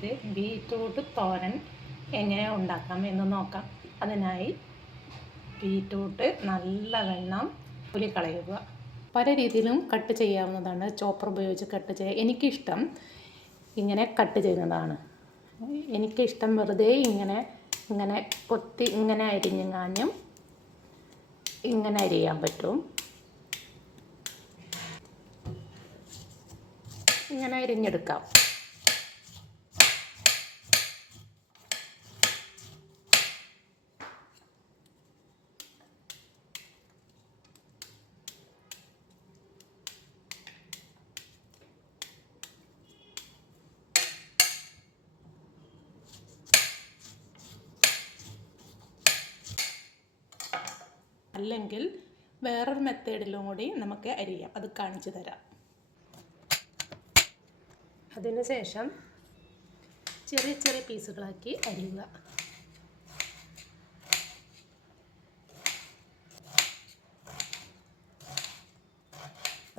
നമുക്ക് ബീറ്റ്റൂട്ട് തോരൻ എങ്ങനെ ഉണ്ടാക്കാം എന്ന് നോക്കാം. അതിനായി ബീറ്റ്റൂട്ട് നല്ലവണ്ണം തൊലി കളയുക. പല രീതിയിലും കട്ട് ചെയ്യാവുന്നതാണ്. ചോപ്പർ ഉപയോഗിച്ച് കട്ട് ചെയ്യുക. എനിക്കിഷ്ടം ഇങ്ങനെ കട്ട് ചെയ്യുന്നതാണ്. എനിക്കിഷ്ടം വെറുതെ ഇങ്ങനെ കൊത്തി ഇങ്ങനെ അരിഞ്ഞാഞ്ഞും ഇങ്ങനെ അരിയാൻ പറ്റും. ഇങ്ങനെ അരിഞ്ഞെടുക്കാം. അല്ലെങ്കിൽ വേറൊരു മെത്തേഡിലും കൂടി നമുക്ക് അരിയാം. അത് കാണിച്ചു തരാം. അതിനുശേഷം ചെറിയ ചെറിയ പീസുകളാക്കി അരിയുക.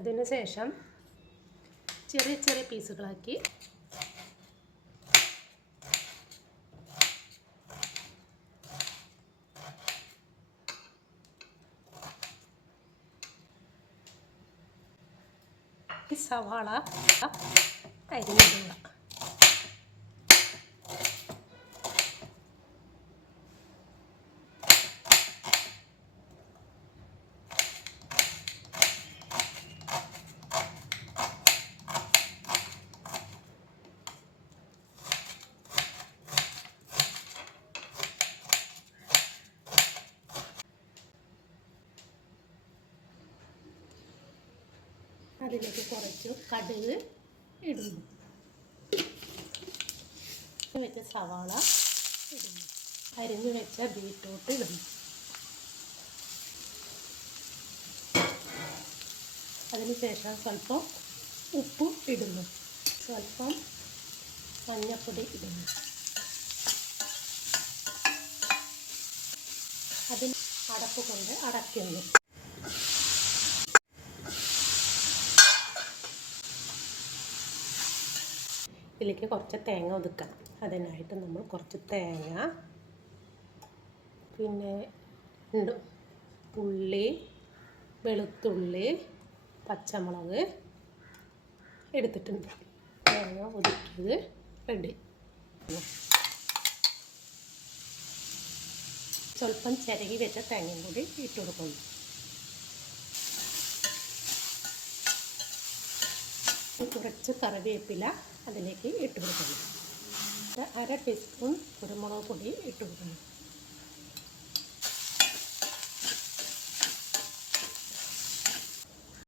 അതിനുശേഷം ചെറിയ ചെറിയ പീസുകളാക്കി സവാള അരിഞ്ഞിടുക. അതിലേക്ക് കുറച്ച് കടുക് ഇടുന്നു. വെച്ച സവാള ഇടുന്നു. അരിഞ്ഞു വെച്ച ബീറ്റ്റൂട്ട് ഇടുന്നു. അതിനുശേഷം സ്വല്പം ഉപ്പ് ഇടുന്നു. സ്വല്പം മഞ്ഞൾപ്പൊടി ഇടുന്നു. അതിന് അടപ്പ് കൊണ്ട് അടയ്ക്കുന്നു. ഇതിലേക്ക് കുറച്ച് തേങ്ങ ഒതുക്കണം. അതിനായിട്ട് നമ്മൾ കുറച്ച് തേങ്ങ, പിന്നെ ഉള്ളി, വെളുത്തുള്ളി, പച്ചമുളക് എടുത്തിട്ടുണ്ട്. തേങ്ങ ഒതുക്കിയത് റെഡി. സ്വല്പം ചിരകി വെച്ച തേങ്ങയും കൂടി ഇട്ട് കൊടുക്കുന്നു. കുറച്ച് കറിവേപ്പില അതിലേക്ക് ഇട്ട് കൊടുക്കുന്നു. 1/2 ടീസ്പൂൺ കുരുമുളക് പൊടി ഇട്ട് കൊടുക്കുന്നു.